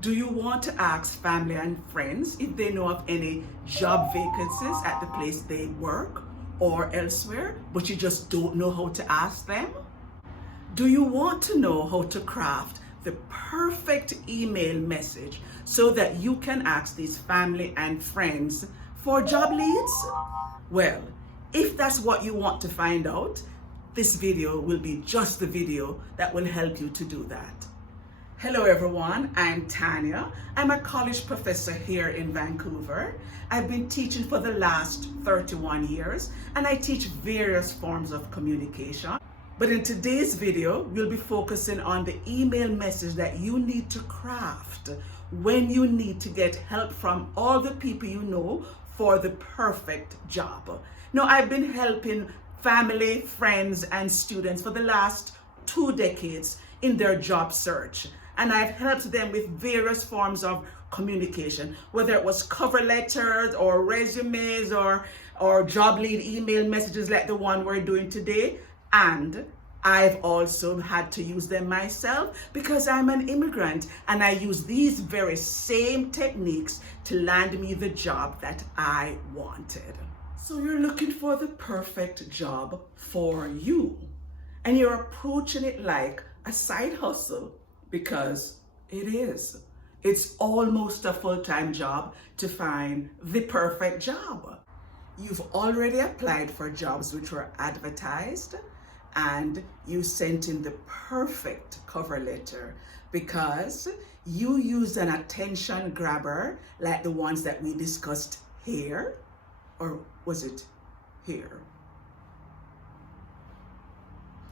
Do you want to ask family and friends if they know of any job vacancies at the place they work or elsewhere, but you just don't know how to ask them? Do you want to know how to craft the perfect email message so that you can ask these family and friends for job leads? Well, if that's what you want to find out, this video will be just the video that will help you to do that. Hello everyone, I'm Tanya. I'm a college professor here in Vancouver. I've been teaching for the last 31 years and I teach various forms of communication. But in today's video, we'll be focusing on the email message that you need to craft when you need to get help from all the people you know for the perfect job. Now, I've been helping family, friends, and students for the last 2 decades in their job search. And I've helped them with various forms of communication, whether it was cover letters or resumes or job lead email messages like the one we're doing today. And I've also had to use them myself because I'm an immigrant and I use these very same techniques to land me the job that I wanted. So you're looking for the perfect job for you and you're approaching it like a side hustle because it is. It's almost a full-time job to find the perfect job. You've already applied for jobs which were advertised and you sent in the perfect cover letter because you used an attention grabber like the ones that we discussed here, or was it here?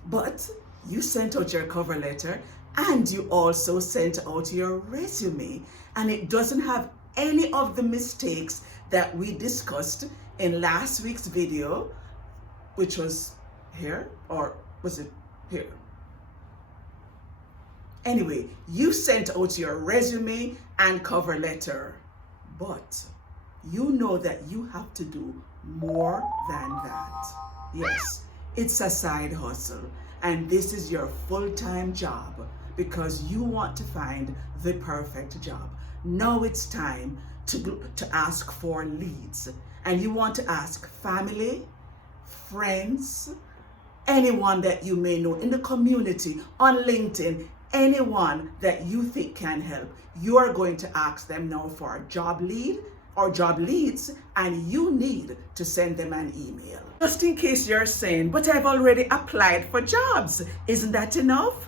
But you sent out your cover letter and you also sent out your resume, and it doesn't have any of the mistakes that we discussed in last week's video, which was here, or was it here? Anyway, you sent out your resume and cover letter, but you know that you have to do more than that. Yes, it's a side hustle, and this is your full-time job because you want to find the perfect job. Now it's time to ask for leads, and you want to ask family, friends, anyone that you may know in the community, on LinkedIn, anyone that you think can help. You are going to ask them now for a job lead or job leads, and you need to send them an email. Just in case you're saying, but I've already applied for jobs. Isn't that enough?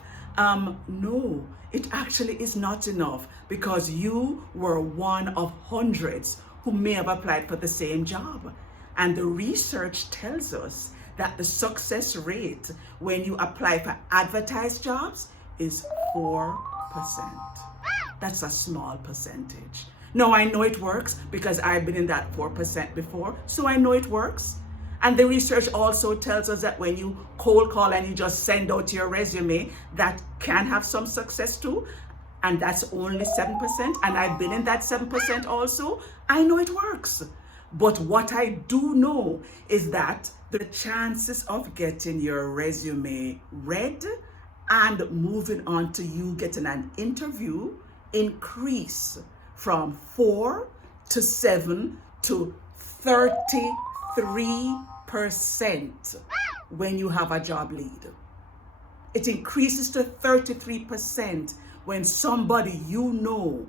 No, it actually is not enough because you were one of hundreds who may have applied for the same job. And the research tells us that the success rate when you apply for advertised jobs is 4%. That's a small percentage. No, I know it works because I've been in that 4% before, so I know it works. And the research also tells us that when you cold call and you just send out your resume, that can have some success too. And that's only 7%. And I've been in that 7% also. I know it works. But what I do know is that the chances of getting your resume read and moving on to you getting an interview increase from 4 to 7 to 33% when you have a job lead. It increases to 33% when somebody you know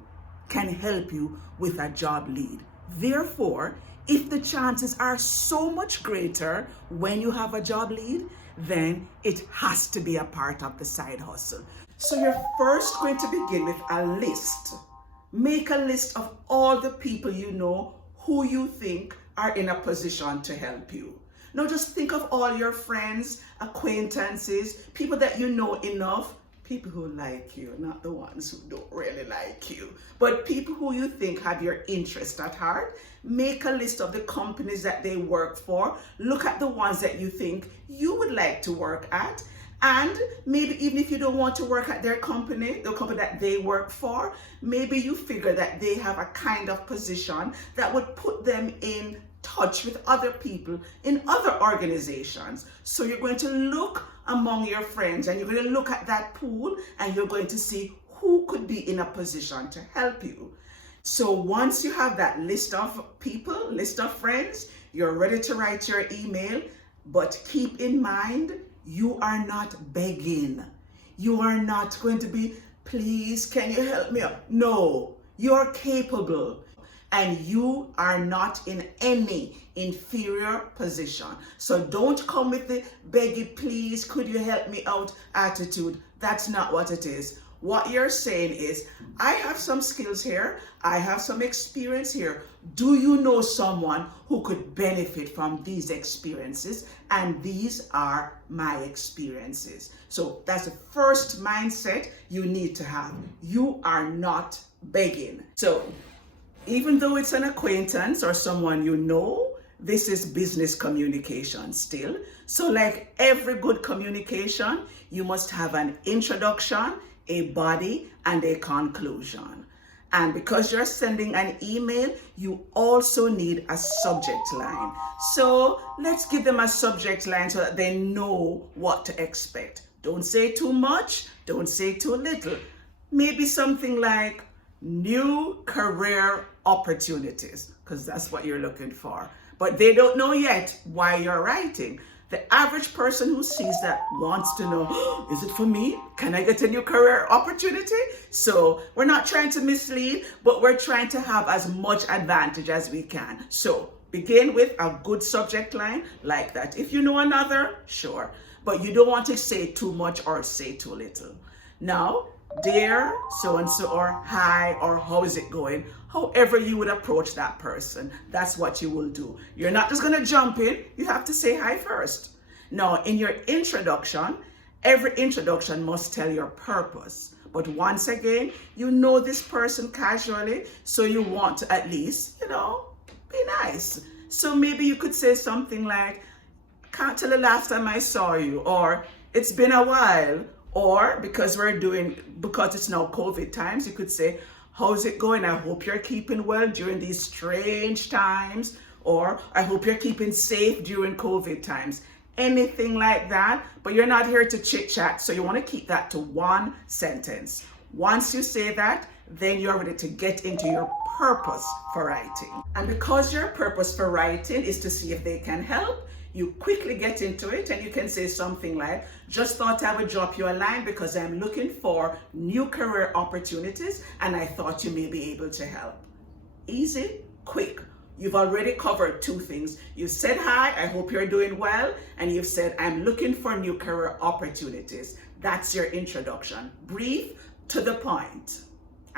can help you with a job lead. Therefore, if the chances are so much greater when you have a job lead, then it has to be a part of the side hustle. So you're first going to begin with a list. Make a list of all the people you know who you think are in a position to help you. Now just think of all your friends, acquaintances, people that you know enough, people who like you, not the ones who don't really like you, but people who you think have your interest at heart. Make a list of the companies that they work for. Look at the ones that you think you would like to work at. And maybe even if you don't want to work at their company, the company that they work for, maybe you figure that they have a kind of position that would put them in touch with other people in other organizations. So you're going to look among your friends and you're going to look at that pool and you're going to see who could be in a position to help you. So once you have that list of people, list of friends, you're ready to write your email, but keep in mind, you are not begging. You are not going to be, please, can you help me out? No, you're capable and you are not in any inferior position. So don't come with the begging, please, could you help me out attitude. That's not what it is. What you're saying is, I have some skills here, I have some experience here. Do you know someone who could benefit from these experiences? And these are my experiences. So that's the first mindset you need to have. You are not begging. So even though it's an acquaintance or someone you know, this is business communication still. So like every good communication, you must have an introduction, a body, and a conclusion. And because you're sending an email, you also need a subject line. So let's give them a subject line so that they know what to expect. Don't say too much, don't say too little. Maybe something like new career opportunities, because that's what you're looking for. But they don't know yet why you're writing. The average person who sees that wants to know, oh, is it for me? Can I get a new career opportunity? So we're not trying to mislead, but we're trying to have as much advantage as we can. So begin with a good subject line like that. If you know another, sure. But you don't want to say too much or say too little. Now, dear so-and-so, or hi, or how is it going? However you would approach that person, that's what you will do. You're not just going to jump in. You have to say hi first. Now, in your introduction, every introduction must tell your purpose. But once again, you know this person casually, so you want to at least, be nice. So maybe you could say something like, can't tell the last time I saw you, or it's been a while, or because it's now COVID times, you could say, how's it going? I hope you're keeping well during these strange times, or I hope you're keeping safe during COVID times. Anything like that, but you're not here to chit chat, so you want to keep that to one sentence. Once you say that, then you're ready to get into your purpose for writing. And because your purpose for writing is to see if they can help, you quickly get into it and you can say something like, just thought I would drop you a line because I'm looking for new career opportunities and I thought you may be able to help. Easy, quick. You've already covered two things. You said hi, I hope you're doing well, and you've said, I'm looking for new career opportunities. That's your introduction. Brief, to the point.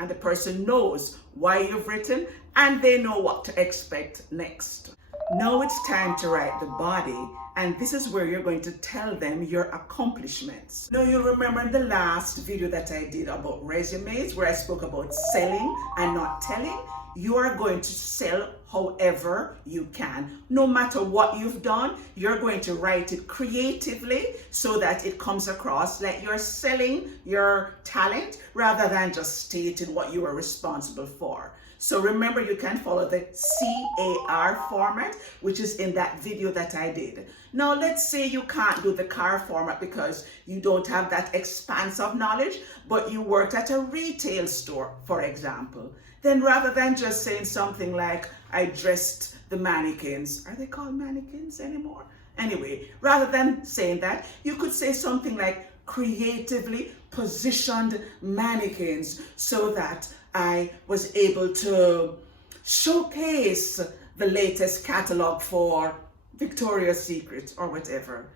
And the person knows why you've written and they know what to expect next. Now it's time to write the body, and this is where you're going to tell them your accomplishments. Now you remember in the last video that I did about resumes, where I spoke about selling and not telling. You are going to sell however you can. No matter what you've done, you're going to write it creatively so that it comes across like you're selling your talent rather than just stating what you are responsible for. So remember, you can follow the CAR format, which is in that video that I did. Now, let's say you can't do the CAR format because you don't have that expanse of knowledge, but you worked at a retail store, for example. Then rather than just saying something like, I dressed the mannequins, are they called mannequins anymore? Anyway, rather than saying that, you could say something like, creatively positioned mannequins so that I was able to showcase the latest catalog for Victoria's Secret or whatever.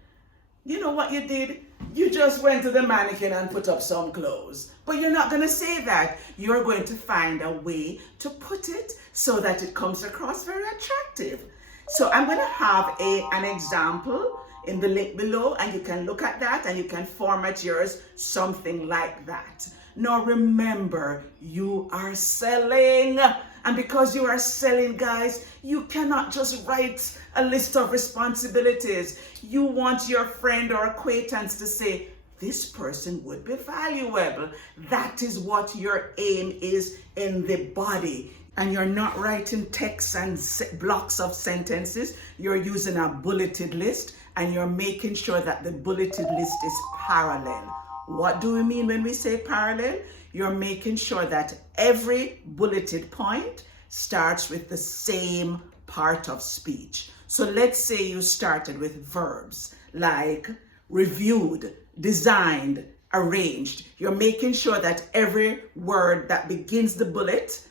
You know what you did? You just went to the mannequin and put up some clothes. But you're not going to say that. You're going to find a way to put it so that it comes across very attractive. So I'm going to have an example in the link below, and you can look at that and you can format yours something like that. Now remember, you are selling. And because you are selling, guys, you cannot just write a list of responsibilities. You want your friend or acquaintance to say, this person would be valuable. That is what your aim is in the body. And you're not writing texts and blocks of sentences. You're using a bulleted list, and you're making sure that the bulleted list is parallel. What do we mean when we say parallel? you're making sure that every bulleted point starts with the same part of speech. So let's say you started with verbs like reviewed, designed, arranged. You're making sure that every word that begins the bullet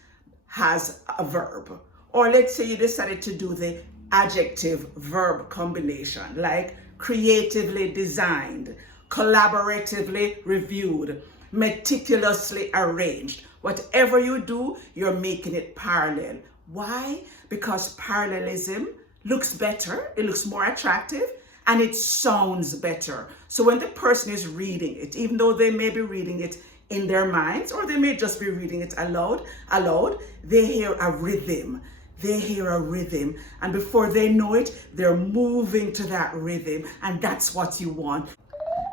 has a verb. Or let's say you decided to do the adjective verb combination like creatively designed, collaboratively reviewed, meticulously arranged. Whatever you do, you're making it parallel. Why? Because parallelism looks better, it looks more attractive, and it sounds better. So when the person is reading it, even though they may be reading it in their minds, or they may just be reading it aloud, they hear a rhythm. They hear a rhythm, and before they know it, they're moving to that rhythm, and that's what you want.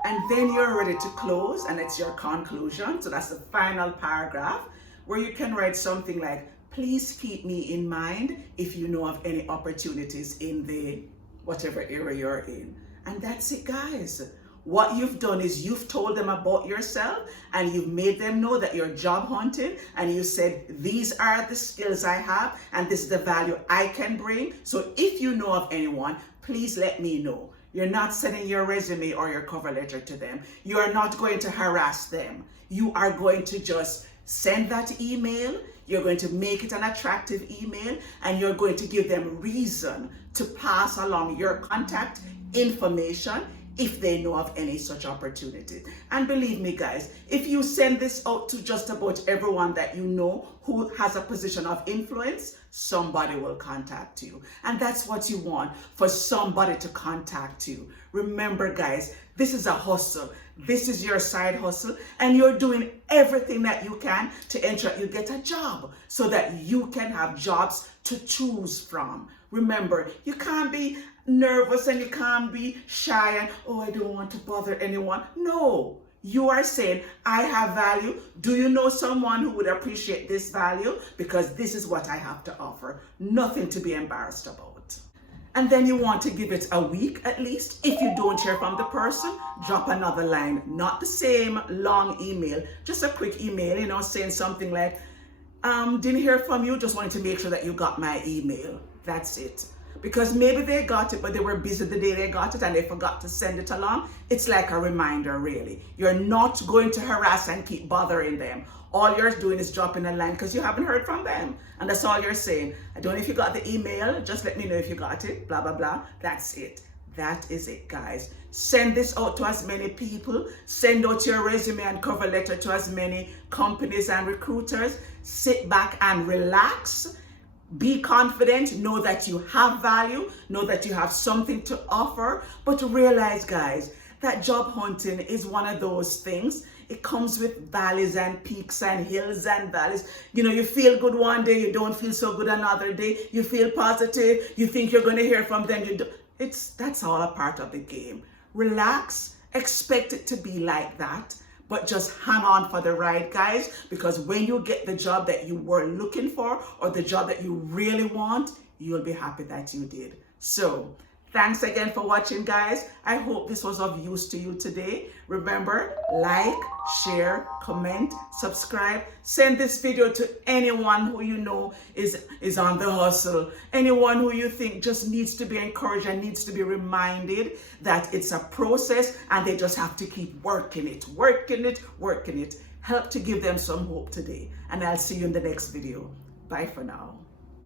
And then you're ready to close, and it's your conclusion. So that's the final paragraph where you can write something like, please keep me in mind if you know of any opportunities in the whatever area you're in. And that's it, guys. What you've done is you've told them about yourself, and you've made them know that you're job hunting, and you said, these are the skills I have, and this is the value I can bring. So if you know of anyone, please let me know. You're not sending your resume or your cover letter to them. You are not going to harass them. You are going to just send that email. You're going to make it an attractive email, and you're going to give them reason to pass along your contact information if they know of any such opportunity. And believe me, guys, if you send this out to just about everyone that you know who has a position of influence, somebody will contact you. And that's what you want, for somebody to contact you. Remember, guys, this is a hustle. This is your side hustle, and you're doing everything that you can to ensure you get a job so that you can have jobs to choose from. Remember, you can't be nervous and you can't be shy and, oh, I don't want to bother anyone. No, you are saying, I have value. Do you know someone who would appreciate this value? Because this is what I have to offer. Nothing to be embarrassed about. And then you want to give it a week at least. If you don't hear from the person, drop another line. Not the same long email, just a quick email, saying something like, didn't hear from you, just wanted to make sure that you got my email. That's it. Because maybe they got it, but they were busy the day they got it and they forgot to send it along. It's like a reminder, really. You're not going to harass and keep bothering them. All you're doing is dropping a line because you haven't heard from them. And that's all you're saying. I don't know if you got the email. Just let me know if you got it. Blah, blah, blah. That's it. That is it, guys. Send this out to as many people. Send out your resume and cover letter to as many companies and recruiters. Sit back and relax. Be confident. Know that you have value. Know that you have something to offer. But realize, guys, that job hunting is one of those things. It comes with valleys and peaks and hills and valleys. You feel good one day, you don't feel so good another day. You feel positive, you think you're going to hear from them. That's all a part of the game. Relax, expect it to be like that, but just hang on for the ride, guys, because when you get the job that you were looking for or the job that you really want, you'll be happy that you did. So, thanks again for watching, guys. I hope this was of use to you today. Remember, like, share, comment, subscribe. Send this video to anyone who you know is on the hustle. Anyone who you think just needs to be encouraged and needs to be reminded that it's a process and they just have to keep working it. Help to give them some hope today. And I'll see you in the next video. Bye for now.